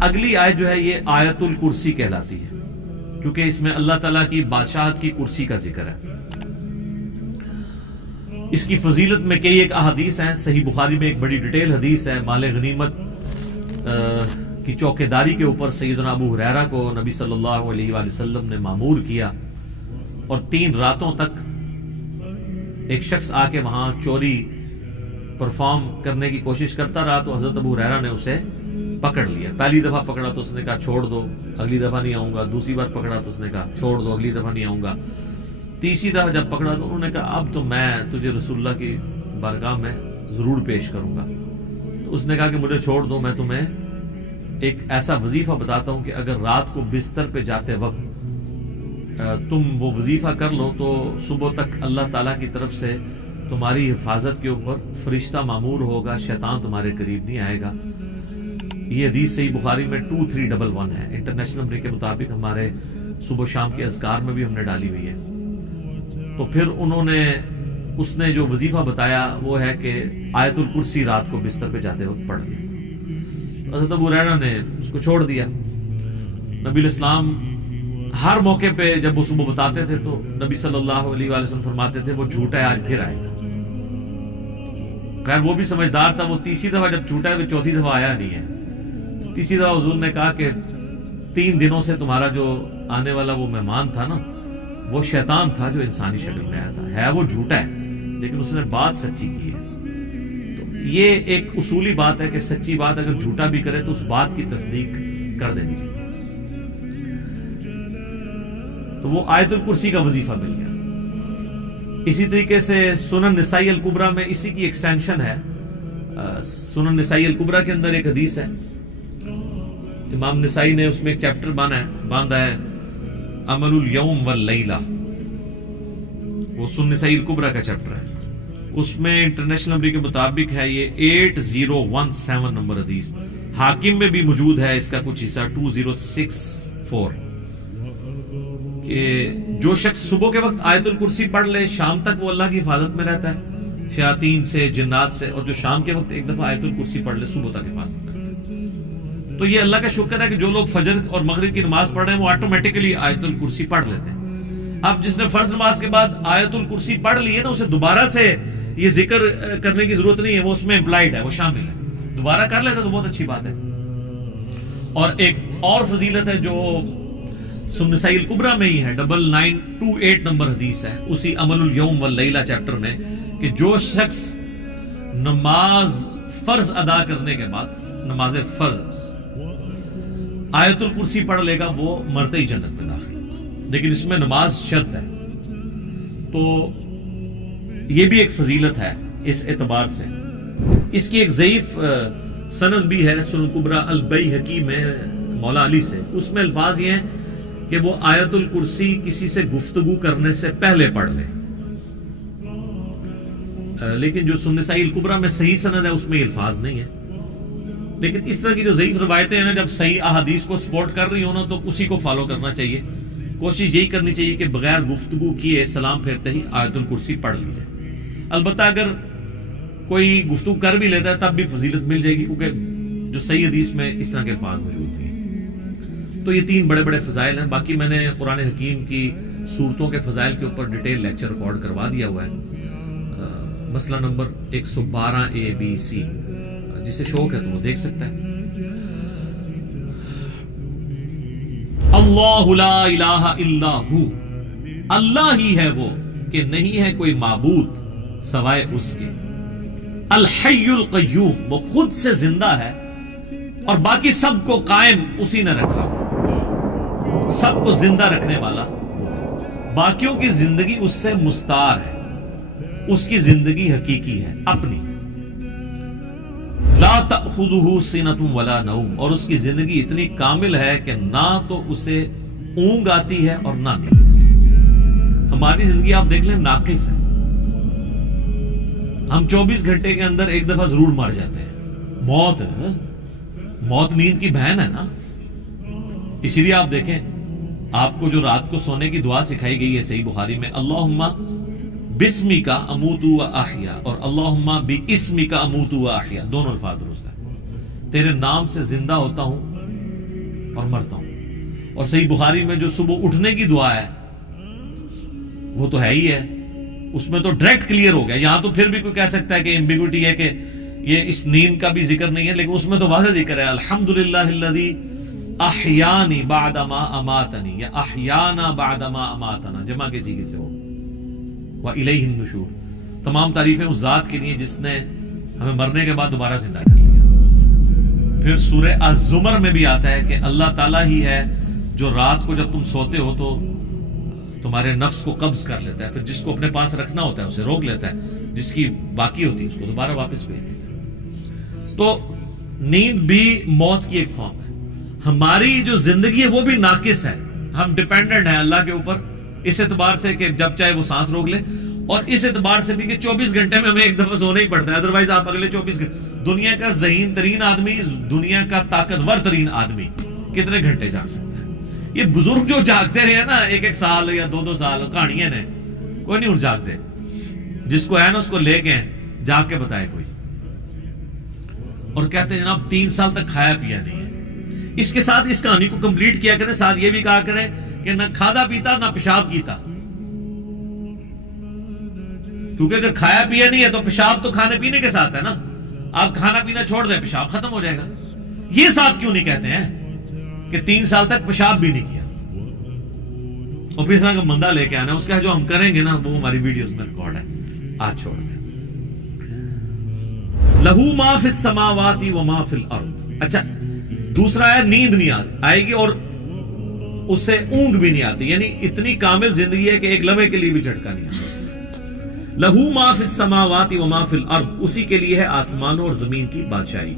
اگلی آیت جو ہے یہ آیت الکرسی کہلاتی ہے، کیونکہ اس میں اللہ تعالیٰ کی بادشاہت کی کرسی کا ذکر ہے۔ اس کی فضیلت میں کئی ایک احادیث ہیں۔ صحیح بخاری میں ایک بڑی ڈیٹیل حدیث ہے، مال غنیمت کی چوکیداری کے اوپر سیدنا ابو ہریرہ کو نبی صلی اللہ علیہ وآلہ وسلم نے مامور کیا، اور 3 راتوں تک ایک شخص آ کے وہاں چوری پرفارم کرنے کی کوشش کرتا رہا، تو حضرت ابو ہریرہ نے اسے پکڑ لیا۔ پہلی دفعہ پکڑا تو اس نے کہا چھوڑ دو، اگلی دفعہ نہیں آؤں گا۔ دوسری بار پکڑا تو اس نے کہا چھوڑ دو، اگلی دفعہ نہیں آؤں گا۔ تیسری دفعہ جب پکڑا تو انہوں نے کہا اب تو میں تجھے رسول اللہ کی بارگاہ میں ضرور پیش کروں گا۔ تو اس نے کہا کہ مجھے چھوڑ دو، میں تمہیں ایک ایسا وظیفہ بتاتا ہوں کہ اگر رات کو بستر پہ جاتے وقت تم وہ وظیفہ کر لو تو صبح تک اللہ تعالیٰ کی طرف سے تمہاری حفاظت کے اوپر فرشتہ مامور ہوگا، شیطان تمہارے قریب نہیں آئے گا۔ یہ حدیث صحیح بخاری میں 2311 ہے، انٹرنیشنل نمبر کے مطابق ہمارے صبح شام کے اذکار میں بھی ہم نے ڈالی ہوئی ہے۔ تو پھر اس نے جو وظیفہ بتایا وہ ہے کہ آیت الکرسی رات کو بستر پہ جاتے وقت پڑھ لیا۔ حضرت ابو ہریرہ نے اس کو چھوڑ دیا۔ نبی الاسلام ہر موقع پہ جب وہ صبح بتاتے تھے تو نبی صلی اللہ علیہ وآلہ وسلم فرماتے تھے وہ جھوٹا ہے، آج پھر آئے گا۔ خیر وہ بھی سمجھدار تھا، وہ تیسری دفعہ جب جھوٹا ہے تو چوتھی دفعہ آیا نہیں ہے۔ تیسری دفعہ حضور نے کہا کہ 3 دنوں سے تمہارا جو آنے والا وہ مہمان تھا نا، وہ شیطان تھا جو انسانی شکل میں آیا تھا، ہے وہ جھوٹا ہے لیکن اس نے بات سچی کی ہے۔ تو یہ ایک اصولی بات ہے کہ سچی بات اگر جھوٹا بھی کرے تو اس بات کی تصدیق کر دینی چاہیے۔ تو وہ آیت الکرسی کا وظیفہ مل گیا۔ اسی طریقے سے سنن نسائی الکبریٰ میں اسی کی ایکسٹینشن ہے۔ سنن نسائی الکبریٰ کے اندر ایک حدیث ہے، امام نسائی نے اس میں ایک چیپٹر باندھا ہے عمل الیوم واللیلہ، وہ سنن نسائی الکبریٰ کا چیپٹر ہے۔ اس میں انٹرنیشنل نمبر کے مطابق ہے یہ 8017 نمبر حدیث۔ حاکم میں بھی موجود ہے اس کا کچھ حصہ 2064، کہ جو شخص صبح کے وقت آیت الکرسی پڑھ لے شام تک وہ اللہ کی حفاظت میں رہتا ہے، شیاطین سے، جنات سے، اور جو شام کے وقت ایک دفعہ آیت الکرسی پڑھ لے صبح تک حفاظت میں رہتا ہے۔ تو یہ اللہ کا شکر ہے کہ جو لوگ فجر اور مغرب کی نماز پڑھ رہے ہیں وہ آٹومیٹکلی آیت الکرسی پڑھ لیتے ہیں۔ اب جس نے فرض نماز کے بعد آیت الکرسی پڑھ لی ہے نا، اسے دوبارہ سے یہ ذکر کرنے کی ضرورت نہیں ہے، وہ اس میں امپلائڈ ہے، وہ شامل ہے۔ دوبارہ کر لیتا تو بہت اچھی بات ہے۔ اور ایک اور فضیلت ہے جو سنن نسائی الکبریٰ میں ہی ہے، 9928 نمبر حدیث ہے اسی عمل الیوم واللیلہ چیپٹر میں، کہ جو شخص نماز فرض ادا کرنے کے بعد، نماز فرض آیت الکرسی پڑھ لے گا وہ مرتے ہی جنت میں داخل، لیکن اس میں نماز شرط ہے۔ تو یہ بھی ایک فضیلت ہے اس اعتبار سے۔ اس کی ایک ضعیف سند بھی ہے سنن کبریٰ البیہقی میں مولا علی سے، اس میں الفاظ یہ ہیں کہ وہ آیت الکرسی کسی سے گفتگو کرنے سے پہلے پڑھ لے، لیکن جو سنن نسائی الکبریٰ میں صحیح سند ہے اس میں یہ الفاظ نہیں ہے۔ لیکن اس طرح کی جو ضعیف روایتیں ہیں نا، جب صحیح احادیث کو سپورٹ کر رہی ہوں نا تو اسی کو فالو کرنا چاہیے۔ کوشش یہی کرنی چاہیے کہ بغیر گفتگو کیے سلام پھیرتے ہی آیت الکرسی پڑھ لی جائے۔ البتہ اگر کوئی گفتگو کر بھی لیتا ہے تب بھی فضیلت مل جائے گی، کیونکہ جو صحیح حدیث میں اس طرح کے الفاظ موجود نہیں ہیں۔ تو یہ 3 بڑے بڑے فضائل ہیں۔ باقی میں نے قرآن حکیم کی سورتوں کے فضائل کے اوپر ڈیٹیل لیکچر ریکارڈ کروا دیا ہوا ہے، مسئلہ نمبر 112 ABC، جسے شوق ہے تو وہ دیکھ سکتا ہے۔ اللہ لا الہ الا ہو، اللہ ہی ہے وہ کہ نہیں ہے کوئی معبود سوائے اس کے۔ الحی القیوم، وہ خود سے زندہ ہے اور باقی سب کو قائم اسی نے رکھا، سب کو زندہ رکھنے والا، باقیوں کی زندگی اس سے مستعار ہے، اس کی زندگی حقیقی ہے اپنی۔ لا تأخذہ سنۃ ولا نوم، اور اس کی زندگی اتنی کامل ہے کہ نہ تو اسے اونگ آتی ہے اور نہ نیند۔ ہماری زندگی آپ دیکھ لیں ناقص ہے، ہم 24 گھنٹے کے اندر ایک دفعہ ضرور مر جاتے ہیں۔ موت نیند کی بہن ہے نا، اسی لیے آپ دیکھیں آپ کو جو رات کو سونے کی دعا سکھائی گئی ہے صحیح بخاری میں، اللہم بسمی کا اموت و احیا، اور اللہم باسمی کا اموت و احیا، دونوں الفاظ درست ہیں۔ تیرے نام سے زندہ ہوتا ہوں اور مرتا ہوں. اور صحیح بخاری میں جو صبح اٹھنے کی دعا ہے وہ تو ہے ہی ہے, اس میں تو ڈائریکٹ کلیئر ہو گیا. یہاں تو پھر بھی کوئی کہہ سکتا ہے کہ ایمبیگوٹی ہے کہ یہ اس نیند کا بھی ذکر نہیں ہے, لیکن اس میں تو واضح ذکر ہے الحمدللہ الذی احیانی بعد ما اماتنی, یا احیانا بعد ما اماتنا, جمع کے سیغے سے ہو, وَإِلَيْهِ النُّشُورُ. تمام تعریفیں اس ذات کے لیے جس نے ہمیں مرنے کے بعد دوبارہ زندہ کر لیا. پھر سورہ الزمر میں بھی آتا ہے کہ اللہ تعالیٰ ہی ہے جو رات کو جب تم سوتے ہو تو تمہارے نفس کو قبض کر لیتا ہے, پھر جس کو اپنے پاس رکھنا ہوتا ہے اسے روک لیتا ہے, جس کی باقی ہوتی ہے اس کو دوبارہ واپس بھیج دیتا ہے. تو نیند بھی موت کی ایک فارم ہے. ہماری جو زندگی ہے وہ بھی ناقص ہے, ہم ڈیپینڈنٹ ہیں اللہ کے اوپر اس اعتبار سے کہ جب چاہے وہ سانس روک لے, اور اس اعتبار سے بھی کہ 24 گھنٹے میں ہمیں ایک دفعہ سونا ہی پڑتا ہے, ادروائز آپ اگلے 24 گھنٹے. دنیا کا ذہین ترین آدمی, دنیا کا طاقتور ترین آدمی کتنے گھنٹے جاگ سکتا ہے؟ یہ بزرگ جو جاگتے رہے نا 1-1 سال یا 2-2 سال, کہانیاں نے, کوئی نہیں اٹھ جاگتے. جس کو ہے نا اس کو لے کے جاگ کے بتائے کوئی, اور کہتے ہیں جناب 3 سال تک کھایا پیا نہیں ہے. اس کے ساتھ اس کہانی کو کمپلیٹ کیا کریں, ساتھ یہ بھی کہا کریں کہ نہ کھادا پیتا نہ پیشاب کیتا, کیونکہ اگر کھایا پیا نہیں ہے تو پیشاب تو کھانے پینے کے ساتھ ہے نا. آپ کھانا پینا چھوڑ دیں پیشاب ختم ہو جائے گا. یہ ساتھ کیوں نہیں کہتے ہیں کہ 3 سال تک پیشاب بھی نہیں کیا, اور پھر اس طرح کا بندہ لے کے آنا, اس کا جو ہم کریں گے نا وہ ہماری ویڈیوز میں ریکارڈ ہے, آج چھوڑ دیں. لہو ما فی السماوات و ما فی الارض. اچھا دوسرا ہے نیند نہیں آئے گی اور اس سے اونگ بھی نہیں آتی, یعنی اتنی کامل زندگی ہے کہ ایک لمحے کے لیے بھی جھٹکا نہیں آتا. لہو ما فی السماوات و ما فی الارض, اسی کے لیے ہے آسمانوں اور زمین کی بادشاہی.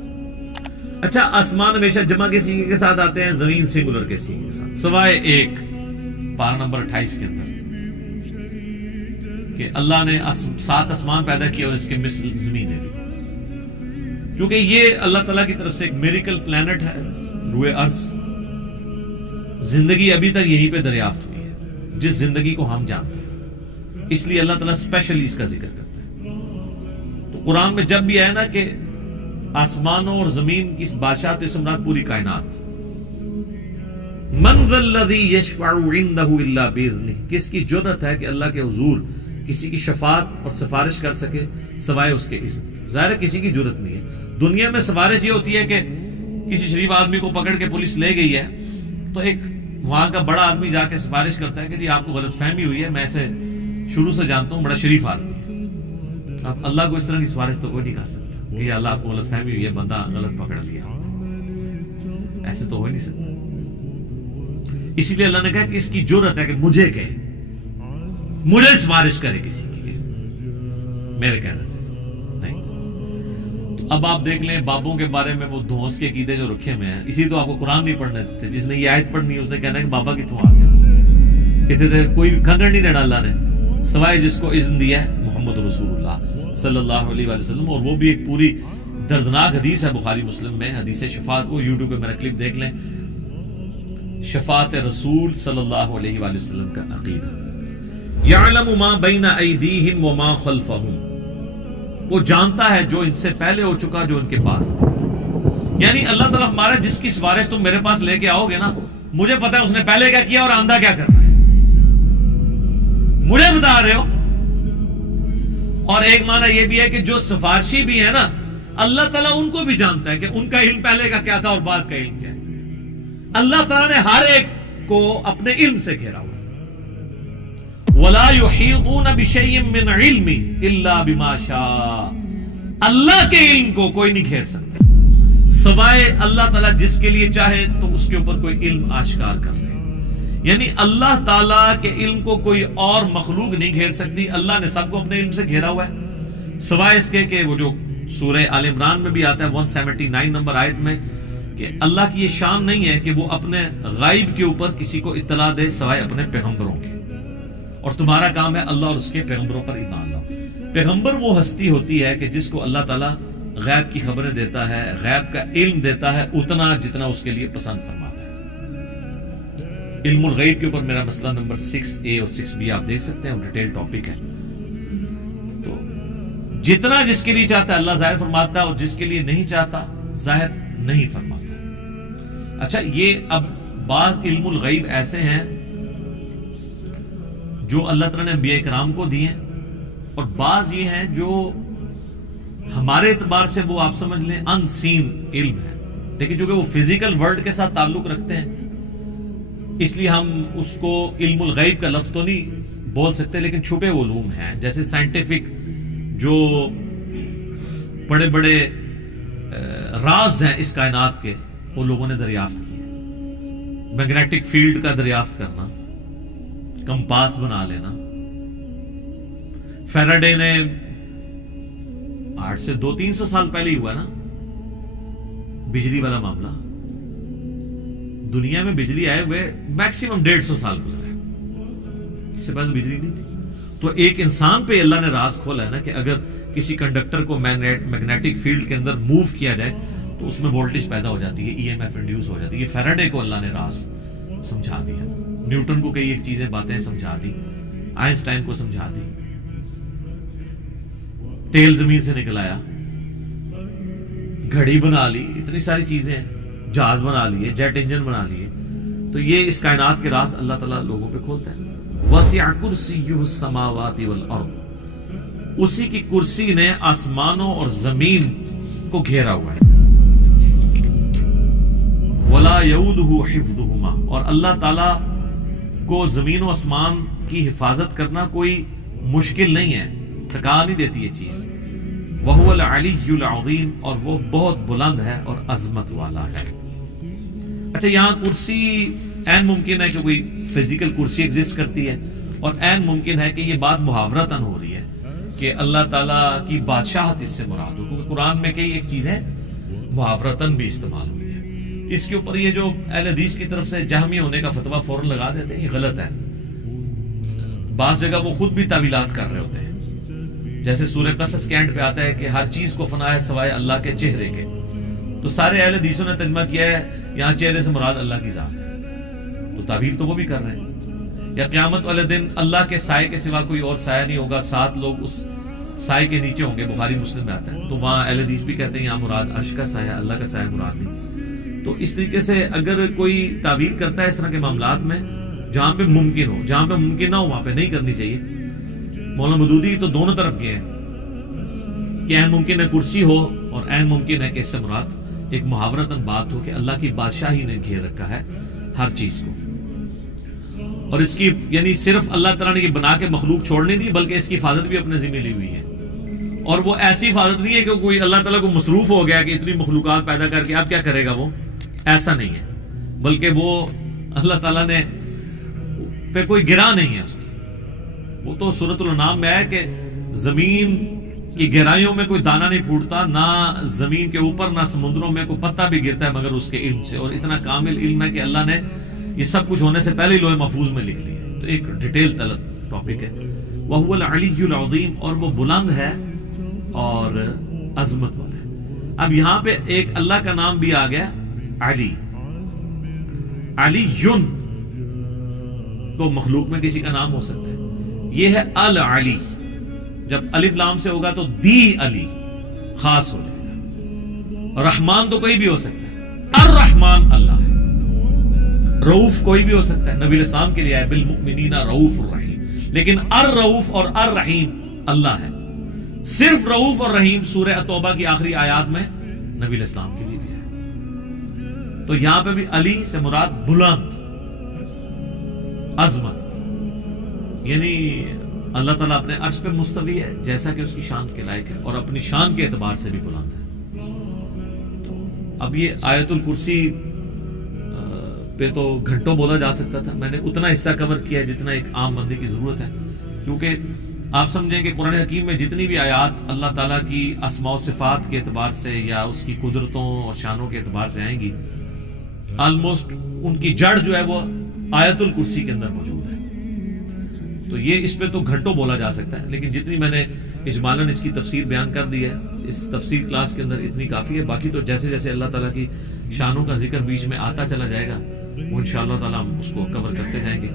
اچھا آسمان ہمیشہ جمع کے سیغے کے ساتھ آتے ہیں, زمین سنگولر کے سیغے کے ساتھ, سوائے ایک پارہ نمبر 28 کے اندر کہ اللہ نے 7 آسمان پیدا کیا اور اس کے مثل زمینیں بھی. چونکہ یہ اللہ تعالیٰ کی طرف سے ایک میریکل پلانٹ ہے, روئے ارض. زندگی ابھی تک یہیں پہ دریافت ہوئی ہے, جس زندگی کو ہم جانتے ہیں, اس لیے اللہ تعالیٰ اسپیشلی اس کا ذکر کرتا ہے. تو قرآن میں جب بھی آئے نا کہ آسمانوں اور زمین کی بادشاہ تو اس مراد پوری کائنات. من ذا الذی یشفع عنده الا باذنہ, کس کی جرأت ہے کہ اللہ کے حضور کسی کی شفاعت اور سفارش کر سکے سوائے اس کے اذن. ظاہر کسی کی جرأت نہیں ہے. دنیا میں سفارش یہ ہوتی ہے کہ کسی شریف آدمی کو پکڑ کے پولیس لے گئی ہے تو ایک وہاں کا بڑا آدمی جا کے سفارش کرتا ہے کہ جی آپ کو غلط فہمی ہوئی ہے, میں اسے شروع سے جانتا ہوں, بڑا شریف آدمی ہے. آپ اللہ کو اس طرح کی سفارش تو کوئی نہیں کر سکتا کہ اللہ آپ کو غلط فہمی ہوئی ہے, بندہ غلط پکڑ لیا, ایسے تو ہو نہیں سکتا. اسی لیے اللہ نے کہا کہ اس کی جرأت ہے کہ مجھے کہے, مجھے سفارش کرے کسی کی, میرے کہنا نہیں. تو اب آپ دیکھ لیں بابوں کے بارے میں وہ دھونس کے عقیدے جو رکھے ہوئے ہیں, اسی تو آپ کو قرآن نہیں پڑھنے دیتے. جس نے یہ آیت پڑھنی ہے اس نے کہنا ہے کہ بابا کتوں آ گیا, کہتے تھے کوئی کھنگڑ نہیں دینا اللہ نے سوائے جس کو اذن دیا ہے محمد رسول اللہ صلی اللہ علیہ وسلم. اور وہ بھی ایک پوری دردناک حدیث ہے بخاری مسلم میں, حدیث شفاعت, کو یوٹیوب پہ میرا کلپ دیکھ لیں, شفاعت رسول صلی اللہ علیہ وآلہ وسلم کا عقیدہ. یعلم ما بین ایدیہم وما خلفہم, وہ جانتا ہے جو ان سے پہلے ہو چکا جو ان کے بعد. یعنی اللہ تعالیٰ ہمارا جس کی سفارش تم میرے پاس لے کے آؤ گے نا, مجھے پتا ہے اس نے پہلے کیا کیا اور آندہ کیا کرنا ہے, مجھے بتا رہے ہو. اور ایک معنی یہ بھی ہے کہ جو سفارشی بھی ہے نا, اللہ تعالیٰ ان کو بھی جانتا ہے کہ ان کا علم پہلے کا کیا تھا اور بعد کا علم کیا ہے. اللہ تعالیٰ نے ہر ایک کو اپنے علم سے گھیرا ہوا. وَلَا يُحِيطُونَ بِشَيْءٍ مِّنْ عِلْمِهِ إِلَّا بِمَا شَاءَ, اللہ کے علم کو کوئی نہیں گھیر سکتا سوائے اللہ تعالیٰ جس کے لیے چاہے تو اس کے اوپر کوئی علم آشکار کر لے. یعنی اللہ تعالیٰ کے علم کو کوئی اور مخلوق نہیں گھیر سکتی. اللہ نے سب کو اپنے علم سے گھیرا ہوا ہے, سوائے اس کے کہ وہ جو سورہ آل عمران میں بھی آتا ہے 179 نمبر آیت میں کہ اللہ کی یہ شان نہیں ہے کہ وہ اپنے غائب کے اوپر کسی کو اطلاع دے سوائے اپنے پیغمبروں کے, اور تمہارا کام ہے اللہ اور اس کے پیغمبروں پر ایمان لاؤ. پیغمبر وہ ہستی ہوتی ہے کہ جس کو اللہ تعالیٰ غیب کی خبریں دیتا ہے, غیب کا علم دیتا ہے اتنا جتنا اس کے لیے پسند فرماتا ہے. علم الغیب کے اوپر میرا مسئلہ نمبر 6A اور 6B آپ دیکھ سکتے ہیں, وہ ڈیٹیل ٹاپک ہے. تو جتنا جس کے لیے چاہتا ہے اللہ ظاہر فرماتا ہے, اور جس کے لیے نہیں چاہتا ظاہر نہیں فرماتا. اچھا یہ اب بعض علم الغیب ایسے ہیں جو اللہ تعالیٰ نے انبیاء کرام کو دیے اور بعض یہ ہیں جو ہمارے اعتبار سے وہ آپ سمجھ لیں ان سین علم ہے، لیکن جو کہ وہ فزیکل ورلڈ کے ساتھ تعلق رکھتے ہیں، اس لیے ہم اس کو علم الغیب کا لفظ تو نہیں بول سکتے، لیکن چھپے علوم ہیں، جیسے سائنٹیفک جو بڑے بڑے راز ہیں اس کائنات کے وہ لوگوں نے دریافت کیے، میگنیٹک فیلڈ کا دریافت کرنا، کمپاس بنا لینا، فیراڈے نے 8 سے 200-300 سال پہلے ہی ہوا نا بجلی والا معاملہ، دنیا میں بجلی آئے ہوئے میکسیمم 150 سال گزرے، اس سے پہلے بجلی نہیں تھی، تو ایک انسان پہ اللہ نے راز کھولا ہے نا کہ اگر کسی کنڈکٹر کو میگنیٹک فیلڈ کے اندر موو کیا جائے تو اس میں وولٹیج پیدا ہو جاتی ہے، ای ایم ایف انڈیوس ہو جاتی ہے، یہ فیراڈے کو اللہ نے راز سمجھا دیا، نیوٹن کو کئی ایک چیزیں باتیں سمجھا دی، آئنسٹائن کو سمجھا دی، تیل زمین سے نکل آیا، گھڑی بنا لی، اتنی ساری چیزیں، جہاز بنا لیے، جیٹ انجن بنا لیے، تو یہ اس کائنات کے راز اللہ تعالیٰ لوگوں پہ کھولتا ہے۔ وسع کرسیہ السماوات والارض، اسی کی کرسی نے آسمانوں اور زمین کو گھیرا ہوا ہے، ولا یؤودہ حفظہما، اور اللہ تعالیٰ کو زمین و آسمان کی حفاظت کرنا کوئی مشکل نہیں ہے، تھکا نہیں دیتی یہ چیز، وہو العلی العظیم، اور وہ بہت بلند ہے اور عظمت والا ہے۔ اچھا یہاں کرسی این ممکن ہے کہ کوئی فزیکل کرسی ایگزسٹ کرتی ہے، اور این ممکن ہے کہ یہ بات محاورتاً ہو رہی ہے کہ اللہ تعالیٰ کی بادشاہت اس سے مراد ہو، کیونکہ قرآن میں کئی ایک چیزیں محاورتاً بھی استعمال ہوئی ہے۔ اس کے اوپر یہ جو اہل حدیث کی طرف سے جہمی ہونے کا فتویٰ فوراً لگا دیتے ہیں، یہ غلط ہے، بعض جگہ وہ خود بھی تعویلات کر رہے ہوتے ہیں، جیسے سورہ قصص کے اینڈ پہ آتا ہے کہ ہر چیز کو فنا ہے سوائے اللہ کے چہرے کے، تو سارے اہل حدیثوں نے ترجمہ کیا ہے یہاں چہرے سے مراد اللہ کی ذات ہے، تو تعویل تو وہ بھی کر رہے ہیں، یا قیامت والے دن اللہ کے سائے کے سوا کوئی اور سایہ نہیں ہوگا، 7 لوگ اس سائے کے نیچے ہوں گے، بخاری مسلم میں آتا ہے، تو وہاں اہل حدیث بھی کہتے ہیں یہاں مراد عرش کا سایہ، اللہ کا سایہ مراد نہیں۔ تو اس طریقے سے اگر کوئی تعویل کرتا ہے اس طرح کے معاملات میں جہاں پہ ممکن ہو، جہاں پہ ممکن نہ ہو وہاں پہ نہیں کرنی چاہیے۔ مولانا مودودی تو دونوں طرف گئے ہیں کہ این ممکن ہے کرسی ہو، اور این ممکن ہے کہ اس سے مراد ایک محاورتاً بات ہو کہ اللہ کی بادشاہی نے گھیر رکھا ہے ہر چیز کو، اور اس کی یعنی صرف اللہ تعالیٰ نے یہ بنا کے مخلوق چھوڑنے دی، بلکہ اس کی حفاظت بھی اپنے ذمہ لی ہوئی ہے، اور وہ ایسی حفاظت نہیں ہے کہ کوئی اللہ تعالیٰ کو مصروف ہو گیا کہ اتنی مخلوقات پیدا کر کے اب کیا کرے گا، وہ ایسا نہیں ہے، بلکہ وہ اللہ تعالیٰ نے پہ کوئی گرا نہیں ہے اس کی، وہ تو سورۃ الانعام میں ہے کہ زمین کی گہرائیوں میں کوئی دانہ نہیں پھوٹتا، نہ زمین کے اوپر نہ سمندروں میں کوئی پتا بھی گرتا ہے مگر اس کے علم سے، اور اتنا کامل علم ہے کہ اللہ نے یہ سب کچھ ہونے سے پہلے ہی لوح محفوظ میں لکھ لیا ہے، تو ایک ڈیٹیل ٹاپک ہے۔ وَهُوَ الْعَلِيُّ الْعَظِيمُ، اور وہ بلند ہے اور عظمت والا ہے۔ اب یہاں پہ ایک اللہ کا نام بھی آ گیا علی، علی یون تو مخلوق میں کسی کا نام ہو سکتا ہے، یہ ہے العلی، جب الف لام سے ہوگا تو دی علی خاص ہو جائے گا، رحمان تو کوئی بھی ہو سکتا ہے، الرحمان اللہ ہے، رؤوف کوئی بھی ہو سکتا ہے، نبی الاسلام کے لیے ہے بالمؤمنین رؤوف الرحیم، لیکن الرؤوف اور الرحیم اللہ ہے، صرف رؤوف اور رحیم سورہ توبہ کی آخری آیات میں نبی الاسلام کے لیے بھی ہے، تو یہاں پہ بھی علی سے مراد بلند، عظمت، یعنی اللہ تعالیٰ اپنے عرش پہ مستوی ہے جیسا کہ اس کی شان کے لائق ہے، اور اپنی شان کے اعتبار سے بھی بلند ہے۔ اب یہ آیت الکرسی پہ تو گھنٹوں بولا جا سکتا تھا، میں نے اتنا حصہ کور کیا ہے جتنا ایک عام بندے کی ضرورت ہے، کیونکہ آپ سمجھیں کہ قرآن حکیم میں جتنی بھی آیات اللہ تعالیٰ کی اسماء و صفات کے اعتبار سے یا اس کی قدرتوں اور شانوں کے اعتبار سے آئیں گی، آلموسٹ ان کی جڑ جو ہے وہ آیت الکرسی کے اندر موجود ہے، تو یہ اس پہ تو گھنٹوں بولا جا سکتا ہے، لیکن جتنی میں نے اجمالاً اس کی تفسیر بیان کر دی ہے، اس تفسیر کلاس کے اندر اتنی کافی ہے، باقی تو جیسے جیسے اللہ تعالیٰ کی شانوں کا ذکر بیچ میں آتا چلا جائے گا وہ انشاءاللہ تعالیٰ ہم اس کو کور کرتے جائیں گے۔